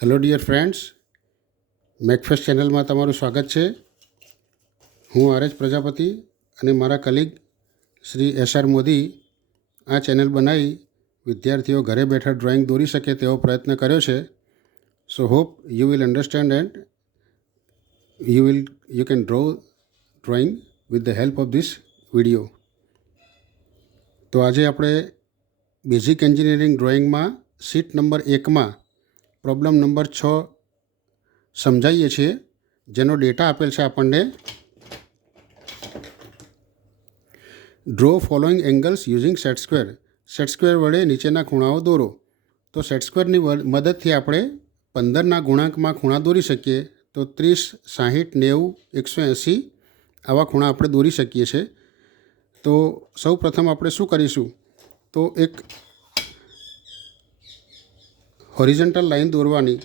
Hello dear friends, મેકફેસ્ટ ચેનલમાં તમારું સ્વાગત છે. હું આરએચ પ્રજાપતિ અને મારા કલીગ શ્રી એસ.આર. મોદી આ ચેનલ બનાવી વિદ્યાર્થીઓ ઘરે બેઠા ડ્રોઈંગ દોરી શકે તેવો પ્રયત્ન કર્યો છે. So hope you will understand and you can draw drawing with the help of this video. તો આજે આપણે બેઝિક એન્જિનિયરિંગ ડ્રોઈંગમાં શીટ નંબર 1માં પ્રોબ્લેમ નંબર 6 સમજાવીએ છીએ, જેનો ડેટા આપેલ છે આપણને. Draw following angles using set square. Set square વડે નીચેના ખૂણાઓ દોરો. તો સેટ સ્ક્વેરની મદદથી આપણે 15ના ગુણાંકમાં ખૂણા દોરી શકીએ. તો 30, 60, 90, 180 આવા ખૂણા આપણે દોરી શકીએ છીએ. તો સૌ પ્રથમ આપણે શું કરીશું, તો એક હોરિઝોન્ટલ લાઈન દોરવાની.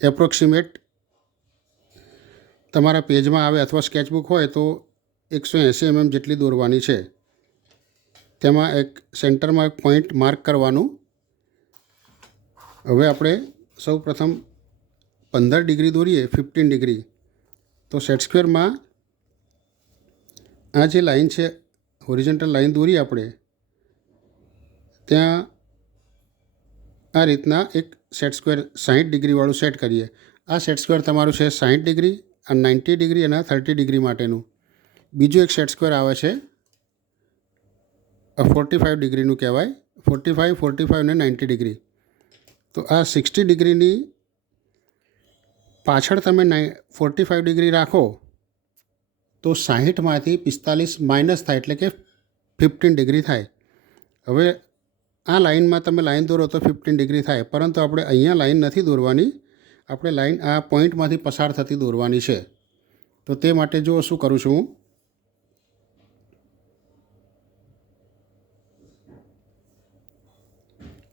એપ્રોક્સિમેટ તમારા પેજમાં આવે અથવા સ્કેચબુક હોય તો 180 mm જેટલી દોરવાની છે. તેમાં એક સેન્ટરમાં એક પોઈન્ટ માર્ક કરવાનું. હવે આપણે સૌ પ્રથમ 15 ડિગ્રી દોરીએ, 15 ડિગ્રી. તો સેટ સ્ક્વેરમાં આ જે લાઈન છે, હોરિઝોન્ટલ લાઈન દોરી આપણે, ત્યાં આ રીતના એક સેટ સ્ક્વેર 60 ડિગ્રીવાળું સેટ કરીએ. આ સેટ સ્ક્વેર તમારું છે 60 ડિગ્રી, આ 90 ડિગ્રી અને 30 ડિગ્રી માટેનું. બીજું એક સેટ સ્ક્વેર આવે છે 45 ડિગ્રીનું કહેવાય. 45, 45 અને 90 ડિગ્રી. તો આ 60 ડિગ્રીની પાછળ તમે 45 ડિગ્રી રાખો તો 60માંથી 45 માઇનસ થાય, એટલે કે 15 ડિગ્રી થાય. હવે આ લાઇનમાં તમે લાઈન દોરો તો 15 ડિગ્રી થાય, પરંતુ આપણે અહીંયા લાઈન નથી દોરવાની. આપણે લાઈન આ પોઈન્ટમાંથી પસાર થતી દોરવાની છે. તો તે માટે જો શું કરું છું,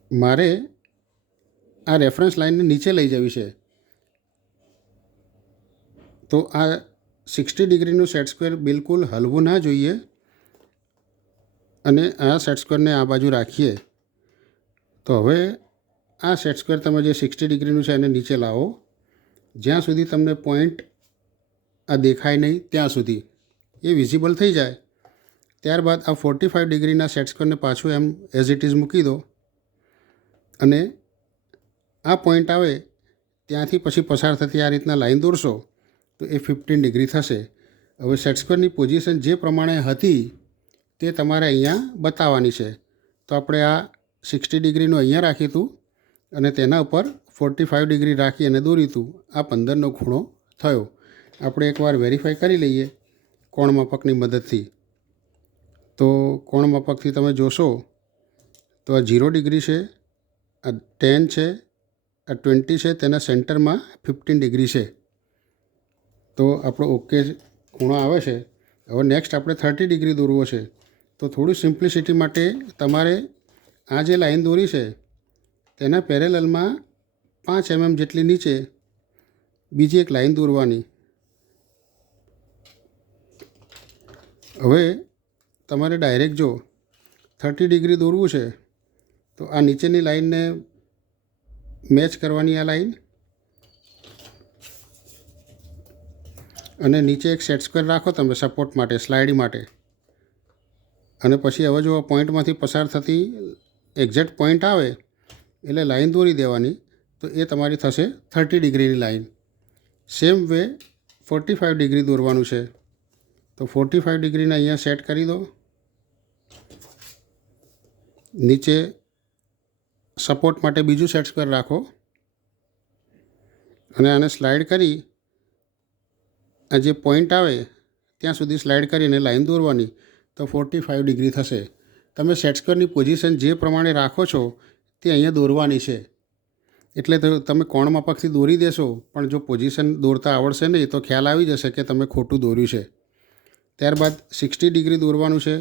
હું મારે આ રેફરન્સ લાઈનને નીચે લઈ જવી છે. તો આ 60 ડિગ્રીનું સેટ સ્ક્વેર બિલકુલ હલવું ના જોઈએ અને આ સેટ સ્ક્વેરને આ બાજુ રાખીએ. તો હવે આ સેટ સ્ક્વેર તમે જે 60 ડિગ્રીનું છે એને નીચે લાવો, જ્યાં સુધી તમને પોઈન્ટ આ દેખાય નહીં ત્યાં સુધી. એ વિઝિબલ થઈ જાય ત્યારબાદ આ 45 ડિગ્રીના સેટ સ્ક્વેરને પાછું એમ એઝ ઇટ ઇઝ મૂકી દો અને આ પોઈન્ટ આવે ત્યાંથી પછી પસાર થતી આ રીતના લાઈન દોરશો તો એ 15 ડિગ્રી થશે. હવે સેટ સ્ક્વેરની પોઝિશન જે પ્રમાણે હતી તે તમારે અહીંયા બતાવવાની છે. તો આપણે આ 60 ડિગ્રીનું અહીંયા રાખ્યું હતું અને તેના ઉપર 45 ડિગ્રી રાખી અને દોર્યું હતું. આ 15નો ખૂણો થયો. આપણે એકવાર વેરીફાઈ કરી લઈએ કોણ માપકની મદદથી. તો કોણ માપકથી તમે જોશો તો આ 0 ડિગ્રી છે, આ 10 છે, આ 20 છે, તેના સેન્ટરમાં 15 ડિગ્રી છે. તો આપણો ઓકે ખૂણો આવે છે. હવે નેક્સ્ટ આપણે 30 ડિગ્રી દોરવો છે. તો થોડું સિમ્પ્લિસિટી માટે તમારે આ જે લાઈન દોરી છે તેના પેરેલલમાં 5 mm જેટલી નીચે બીજી એક લાઈન દોરવાની. હવે તમારે ડાયરેક્ટ જો 30 ડિગ્રી દોરવું છે તો આ નીચેની લાઈનને મેચ કરવાની, આ લાઈન, અને નીચે એક સેટ સ્ક્વેર રાખો તમે સપોર્ટ માટે, સ્લાઇડ માટે. અને પછી હવે જો આ પોઈન્ટમાંથી પસાર થતી એક્ઝેક્ટ પોઈન્ટ આવે એટલે લાઈન દોરી દેવાની. તો એ તમારી થશે 30 ડિગ્રીની લાઈન. સેમ વે 45 ડિગ્રી દોરવાનું છે. તો 45 ડિગ્રીને અહીંયા સેટ કરી દો. નીચે સપોર્ટ માટે બીજું સેટ સ્ક્વેર રાખો અને આને સ્લાઇડ કરી આ જે પોઈન્ટ આવે ત્યાં સુધી સ્લાઇડ કરીને લાઈન દોરવાની. તો 45 ડિગ્રી થશે. તમે સેટ સ્ક્વેરની પોઝિશન જે પ્રમાણે રાખો છો તે અહીંયા દોરવાની છે. એટલે તો તમે કોણ માપકથી દોરી દેશો, પણ જો પોઝિશન દોરતા આવડશે નહીં તો ખ્યાલ આવી જશે કે તમે ખોટું દોર્યું છે. ત્યારબાદ 60 ડિગ્રી દોરવાનું છે.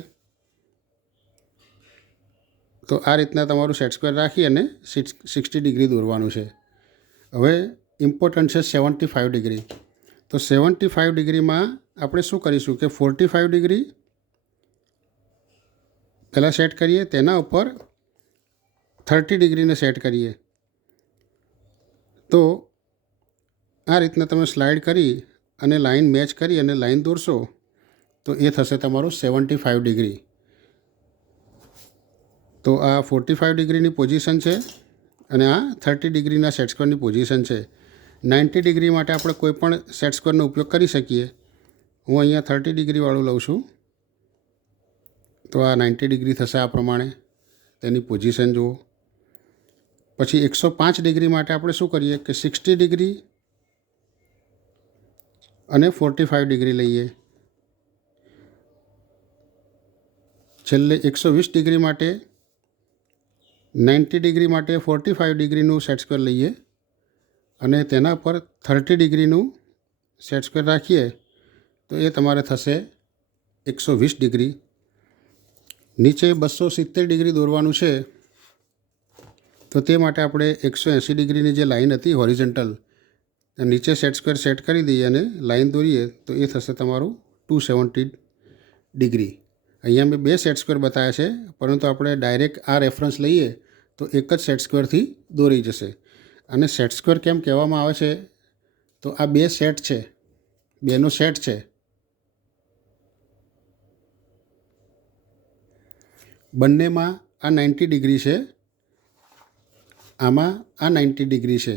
તો આ રીતના તમારું સેટ સ્ક્વેર રાખી અને 60 ડિગ્રી દોરવાનું છે. હવે ઇમ્પોર્ટન્ટ છે 75 ડિગ્રી. તો 75 ડિગ્રીમાં આપણે શું કરીશું કે 45 ડિગ્રી પહેલાં સેટ કરીએ, તેના ઉપર 30 ડિગ્રીને સેટ કરીએ. તો આ રીતના તમે સ્લાઇડ કરી અને લાઇન મેચ કરી અને લાઇન દોરશો તો એ થશે તમારું 75 ડિગ્રી. તો આ 45 ડિગ્રીની પોઝિશન છે અને આ 30 ડિગ્રીના સેટ સ્ક્વેરની પોઝિશન છે. 90 ડિગ્રી માટે આપણે કોઈ પણ સેટ સ્ક્વેરનો ઉપયોગ કરી શકીએ. હું અહીંયા 30 ડિગ્રીવાળું લઉં છું. તો આ 90 ડિગ્રી થશે આ પ્રમાણે. તેની પોઝિશન જુઓ. પછી 105 ડિગ્રી માટે આપણે શું કરીએ કે 60 ડિગ્રી અને 45 ડિગ્રી લઈએ. છેલ્લે 120 ડિગ્રી માટે 90 ડિગ્રી માટે 45 ડિગ્રીનું સેટ સ્ક્વેર લઈએ અને તેના પર 30 ડિગ્રીનું સેટ સ્ક્વેર રાખીએ તો એ તમારે થશે 120 ડિગ્રી. નીચે 270 ડિગ્રી દોરવાનું છે તો તે માટે આપણે 180 ડિગ્રીની જે લાઇન હતી હોરિઝોન્ટલ નીચે સેટ સ્ક્વેર સેટ કરી દઈએ અને લાઇન દોરીએ તો એ થશે તમારું 270 ડિગ્રી. અહીંયા મેં 2 સેટ સ્ક્વેર બતાવ્યા છે, પરંતુ આપણે ડાયરેક્ટ આ રેફરન્સ લઈએ તો એક જ સેટ સ્ક્વેરથી દોરી જશે. અને સેટ સ્ક્વેર કેમ કહેવામાં આવે છે તો આ 2 સેટ છે, 2નો સેટ છે. બંનેમાં આ 90 ડિગ્રી છે, આમાં આ 90 ડિગ્રી છે.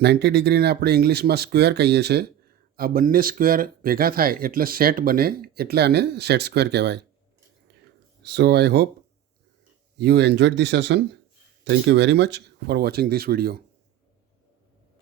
90 ડિગ્રીને આપણે ઇંગ્લિશમાં સ્ક્વેર કહીએ છીએ. આ બંને સ્ક્વેર ભેગા થાય એટલે સેટ બને, એટલે આને સેટ સ્ક્વેર કહેવાય. So I hope you enjoyed this session. Thank you very much for watching this video.